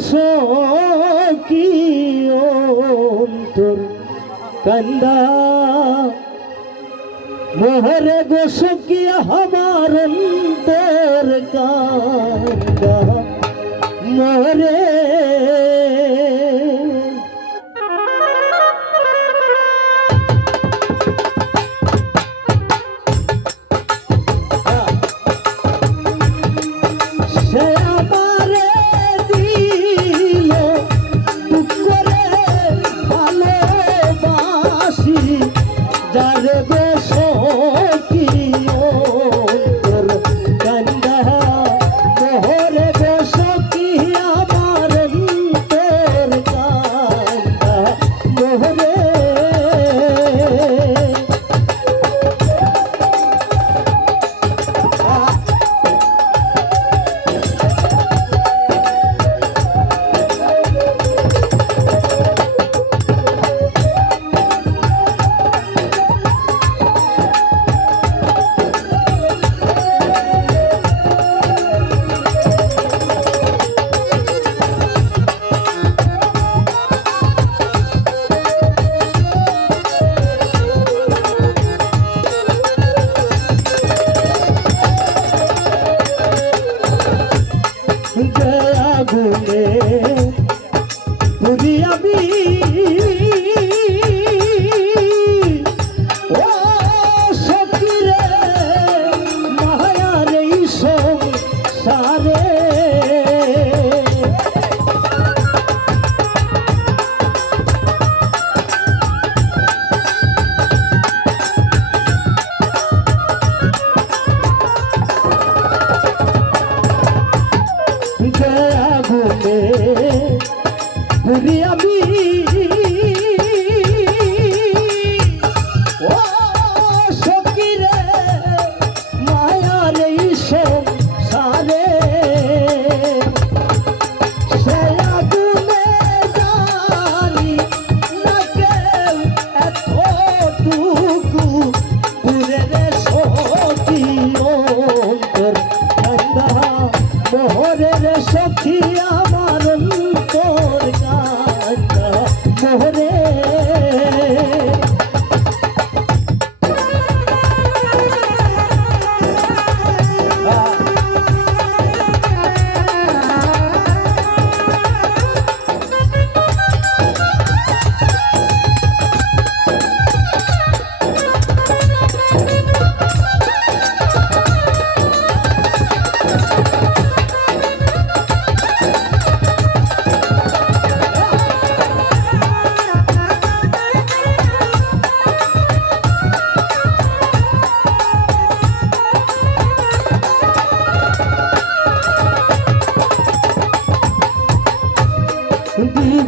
সকি অন্তর কান্দা। মোহরে গো সকি আমার কান্দা। মোহরে আগুনে পুরি আমি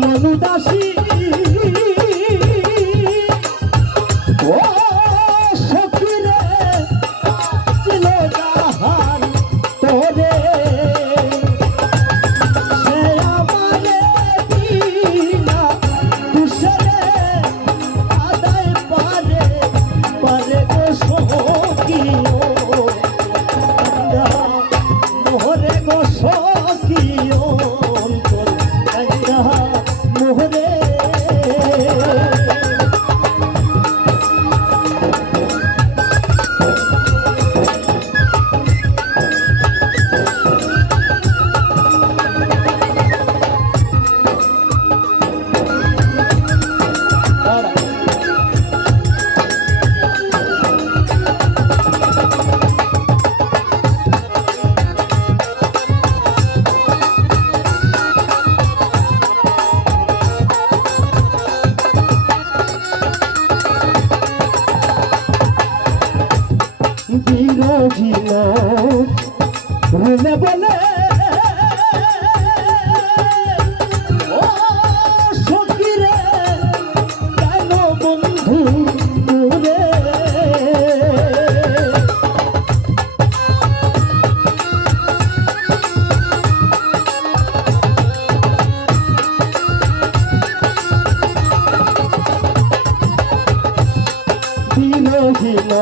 মনুদাসী রে চিল তোরে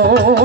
Oh.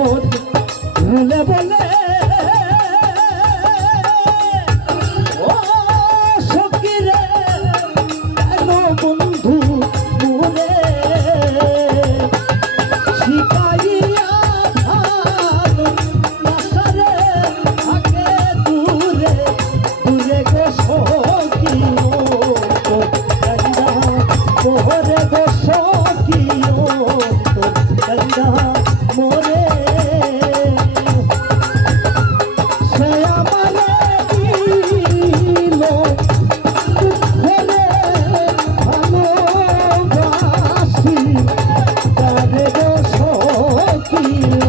You.